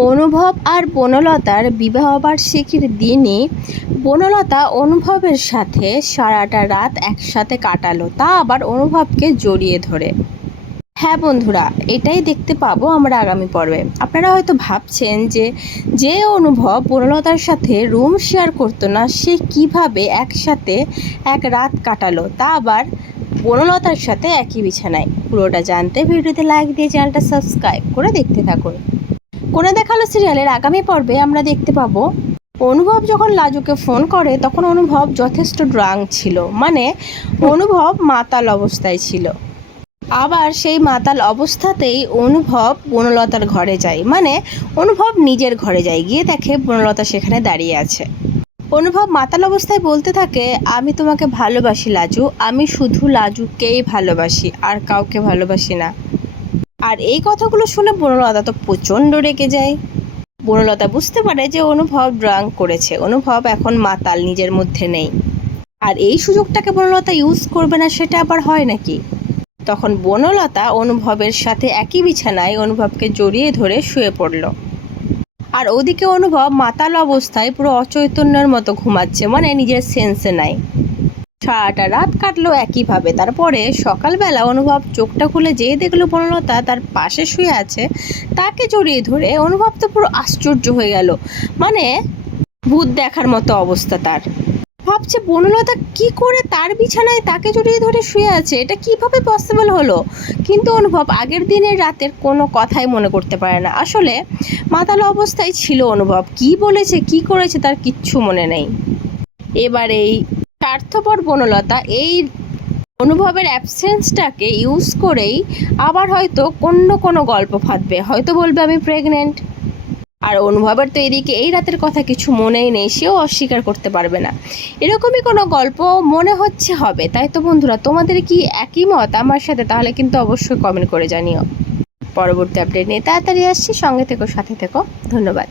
অনুভব আর বনলতার বিবাহবার্ষিকীর দিনে বনলতা অনুভবের সাথে সারাটা রাত একসাথে কাটালো, তা আবার অনুভবকে জড়িয়ে ধরে। হ্যাঁ বন্ধুরা, এটাই দেখতে পাবো আমরা আগামী পর্বে। আপনারা হয়তো ভাবছেন যে অনুভব বনলতার সাথে রুম শেয়ার করতো না, সে কিভাবে একসাথে এক রাত কাটালো, তা আবার বনলতার সাথে একই বিছানায়। পুরোটা জানতে ভিডিওতে লাইক দিয়ে চ্যানেলটা সাবস্ক্রাইব করে দেখতে থাকুন। কোণে দেখালো সিরিয়ালের আগামী পর্বে আমরা দেখতে পাবো অনুভব যখন লাজুকে ফোন করে তখন অনুভব যথেষ্ট ড্রাঙ্ক ছিল, মানে অনুভব মাতাল অবস্থায় ছিল। আবার সেই মাতাল অবস্থাতেই অনুভব বনলতার ঘরে যায়, মানে অনুভব নিজের ঘরে যায়, গিয়ে দেখে বনলতা সেখানে দাঁড়িয়ে আছে। অনুভব মাতাল অবস্থায় বলতে থাকে, আমি তোমাকে ভালোবাসি লাজু, আমি শুধু লাজুকেই ভালোবাসি, আর কাউকে ভালোবাসি না। আর এই কথাগুলো শুনে বনলতা তো প্রচণ্ড রেগে যায়। বনলতা বুঝতে পারে যে অনুভব ড্রাঙ্ক করেছে, অনুভব এখন মাতাল, নিজের মধ্যে নেই। আর এই সুযোগটাকে বনলতা ইউজ করবে না, সেটা আবার হয় নাকি? তখন বনলতা অনুভবের সাথে একই বিছানায় অনুভবকে জড়িয়ে ধরে শুয়ে পড়ল। আর ওদিকে অনুভব মাতাল অবস্থায় পুরো অচৈতন্যের মতো ঘুমাচ্ছে, মানে নিজের সেন্সে নাই। সারাটা রাত কাটলো একইভাবে। তারপরে সকালবেলা অনুভব চোখটা খুলে যেয়ে দেখলো বনলতা তার পাশে শুয়ে আছে, তাকে জড়িয়ে ধরে। অনুভব তো পুরো আশ্চর্য হয়ে গেল, মানে ভূত দেখার মতো অবস্থা তার। ভাবছে বনলতা কি করে তার বিছানায় তাকে জড়িয়ে ধরে শুয়ে আছে, এটা কিভাবে পসিবল হলো। কিন্তু অনুভব আগের দিনের রাতের কোনো কথাই মনে করতে পারে না। আসলে মাতাল অবস্থায় ছিল অনুভব, কি বলেছে কি করেছে তার কিচ্ছু মনে নেই। এবার এই স্বার্থপর বনলতা এই অনুভবের অ্যাবসেন্সটাকে ইউজ করেই আবার হয়তো কোনো গল্প ফাঁদবে, হয়তো বলবে আমি প্রেগনেন্ট। আর অনুভবের তো এদিকে এই রাতের কথা কিছু মনেই নেই, সেও অস্বীকার করতে পারবে না। এরকমই কোনো গল্প মনে হচ্ছে হবে, তাই তো বন্ধুরা তোমাদের কি একই মত আমার সাথে? তাহলে কিন্তু অবশ্যই কমেন্ট করে জানিও। পরবর্তী আপডেট নিয়ে তাড়াতাড়ি আসছি, সঙ্গে থেকো, সাথে থেকো। ধন্যবাদ।